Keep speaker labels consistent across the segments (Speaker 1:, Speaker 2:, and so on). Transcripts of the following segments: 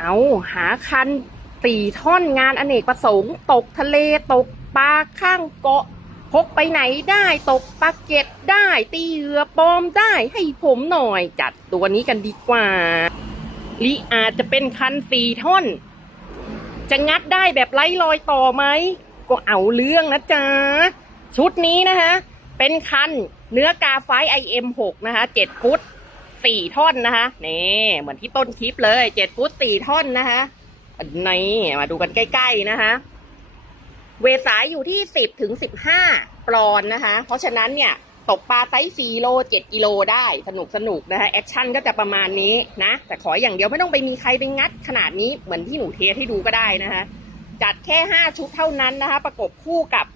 Speaker 1: เอาหาคันสี่ท่อนงานอเนกประสงค์ ตกทะเลตกปลาข้างเกาะพกไปไหนได้ตกปลาเก็ตได้ตีเรือปลอมได้ให้ผมหน่อยจัดตัวนี้กันดีกว่าลิอาจจะเป็นคันสี่ท่อน จะงัดได้แบบไร้รอยต่อไหม ก็เอาเรื่องนะจ๊ะ ชุดนี้นะคะ เป็นคันเนื้อกาไฟไอเอ็มหกนะคะเจ็ดฟุต สี่ท่อนนะคะนี่เหมือนที่ต้นคลิปเลยเจ็ดฟุตสี่ท่อนนะคะนี่มาดูกันใกล้ๆนะคะ เวสายอยู่ที่สิบถึงสิบห้าปลอนนะคะ เพราะฉะนั้นเนี่ยตกปลาไซส์สี่โลเจ็ดกิโลได้สนุกสนุกนะคะแอคชั่นก็จะประมาณนี้นะ แต่ขออย่างเดียวไม่ต้องไปมีใครไปงัดขนาดนี้เหมือนที่หนูเทสให้ดูก็ได้นะคะจัดแค่ 5 ชุดเท่านั้นนะคะ ประกบคู่กับ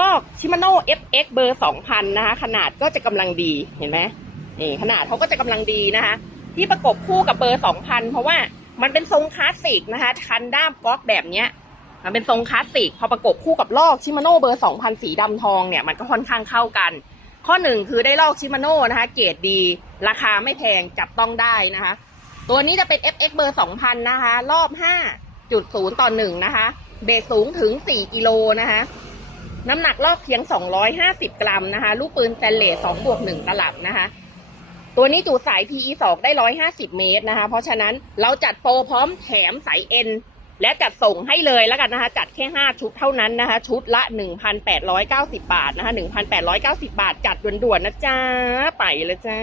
Speaker 1: ลอกชิมาโน่ FX เบอร์ 2000 นะคะ ขนาดก็จะกำลังดีเห็นไหม นี่ขนาดเขาก็จะกำลังดีนะคะ ที่ประกบคู่กับเบอร์2000เพราะว่ามันเป็นทรงคลาสสิกนะคะคันด้ามก๊อกแบบเนี้ย มันเป็นทรงคลาสสิกพอประกบคู่กับลอกชิมาโน่เบอร์2000สีดำทองเนี่ยมันก็ค่อนข้างเข้ากัน ข้อหนึ่งคือได้ลอกชิมาโน่นะคะ เกรดดี ราคาไม่แพงจับต้องได้นะคะ ตัวนี้จะเป็น FX เบอร์2000นนะคะ รอบ5.0ต่อ1นะคะ เบสสูงถึง4กิโลนะคะน้ำหนักลอกเพียง 250 กรัมนะคะ ลูกปืนสแตนเลส2บวก1ตลับนะคะ ตัวนี้จุสาย PE 2ได้ 150 เมตรนะคะ เพราะฉะนั้นเราจัดโปรพร้อมแถมสายเอ็นและจัดส่งให้เลยแล้วกันนะคะ จัดแค่ 5 ชุดเท่านั้นนะคะ ชุดละ 1,890 บาทนะคะ 1,890 บาท จัดด่วนๆนะจ๊ะ ไปเลยจ้า